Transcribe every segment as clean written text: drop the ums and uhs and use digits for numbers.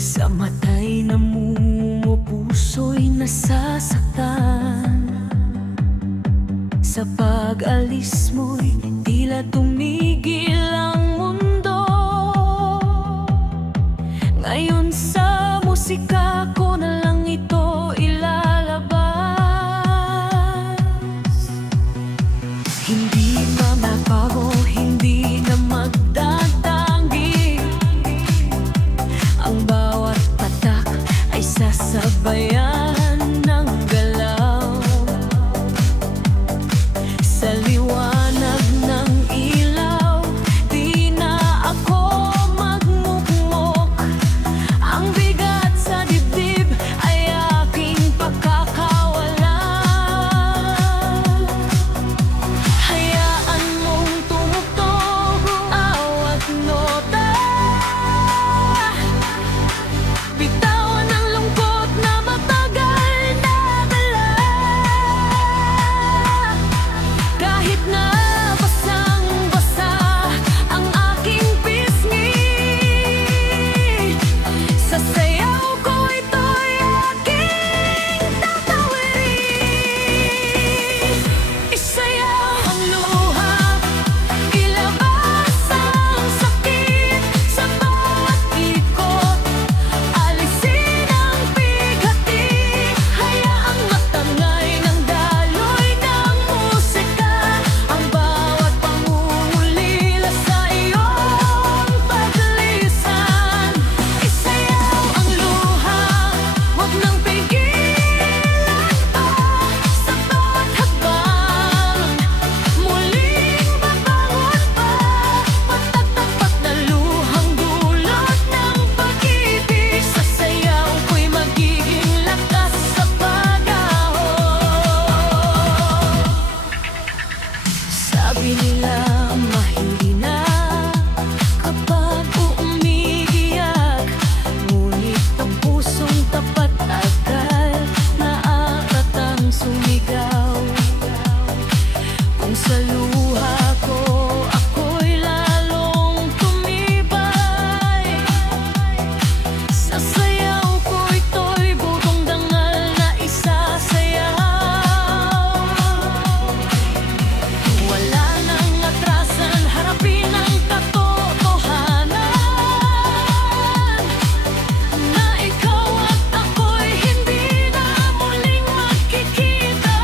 Sa mata'y namumuo, puso'y nasasaktan. Sa pag-alis mo'y tila tumigil ang mundo. Ngayon sa musika ko na lang ito ilalabas. Hindi mababago, hindi na magdadanggi. Ang bawat patak ay sasabayan ng galaw. Sa liwanag ng ilaw, di na ako magmukmok. Ang bigat sa dibdib ay aking pagkakawalan. Hayaan mong tumugtog awat nota. Bitawan ang lungkot na matagal na dala. Kahit na basang-basa ang aking pisngi, sa sayaw ko ito'y aking tatawirin. Isayaw ang luha, ilabas ang sakit sa bawat ikot. Alisin ang bighati, hayaang matangay ng daloy ng musika. Ang bawat pangungulila sa iyong paglisan. Isayaw ang luha, huwag nang pigilan pa. Sa bawat hakbang, muling babangon pa. Patatapat na luhang dulot ng pag-ibig. Sa sayaw ko'y magiging lakas sa pag-ahon. Sabi nila mahina kapag umiiyak, ngunit ang pusong tapat agad naaaratang sumigaw. Kung sa luha ko ako'y lalong tumibay, sa sayaw ko ito'y butong dangal na isasayaw. Wala nang atrasan, harapin ang katotohanan na ikaw at ako'y hindi na muling magkikita.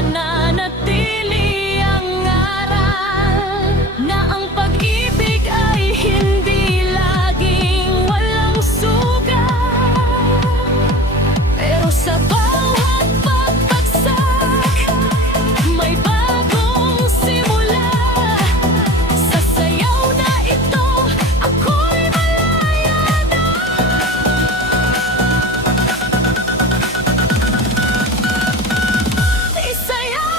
mananatili ang aral na ang pag-ibig ay hindi laging walang sugat. Pero sa bawat pagbagsak, may bagong simula. Sa sayaw na ito, ako'y malaya na. Isayaw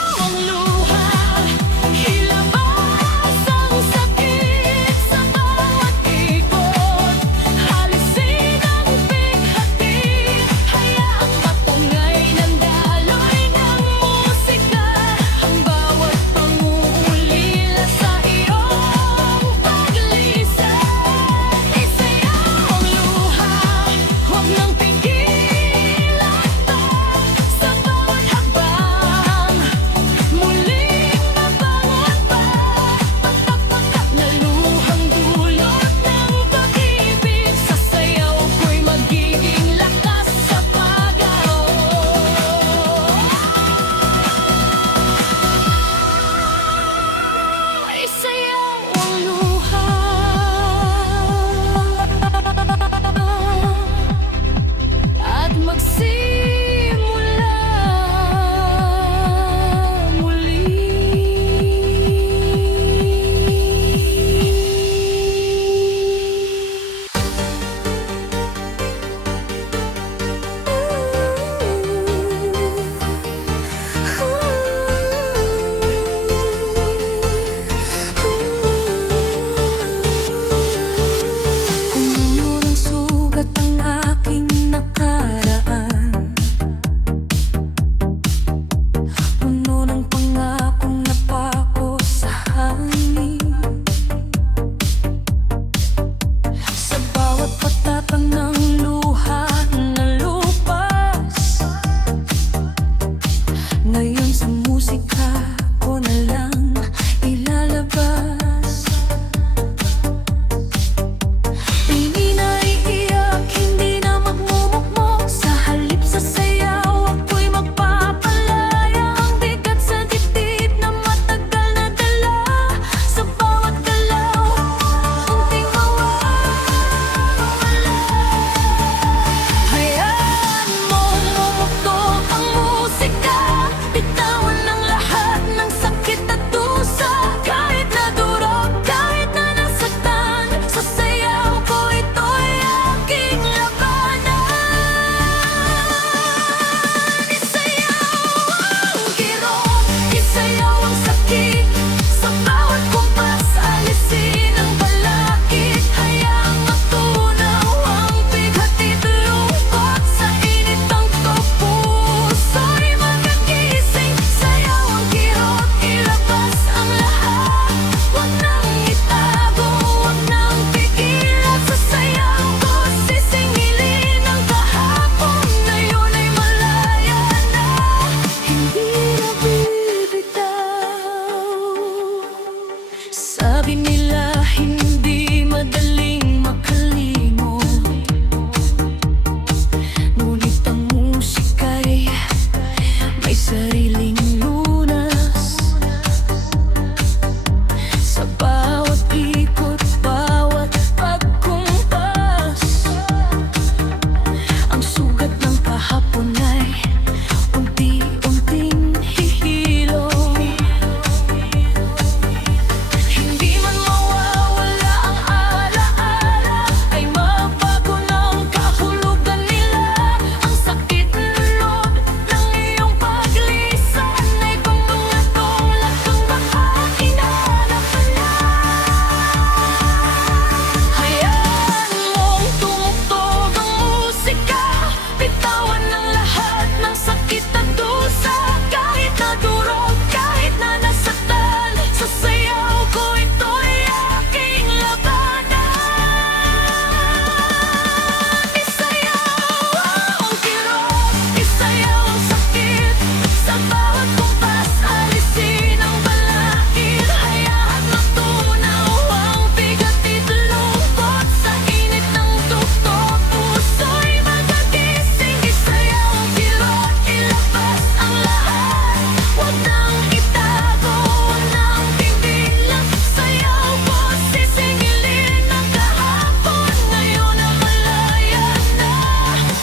nang itago ng tindilang sayaw ko. Sisingilin ang kahapon, ngayon na malaya na.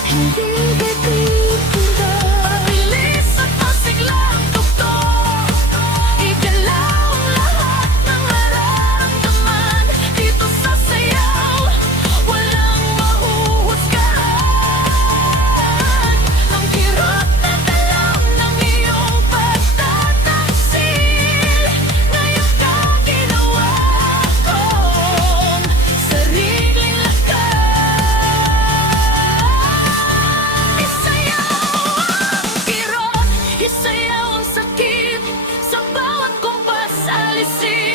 Hindi tititinda. Pabilis at masiglang tuktok, igalaw ang lahat ng nararamdaman. Dito sa sayaw, walang mahuhusgahan. Ang kirot na dalaw ng iyong pagtataksil, ngayon ka ginawa kong sariling lakas. Isayaw ang kirot, isayaw ang sakit, sa bawat kumpas alisin.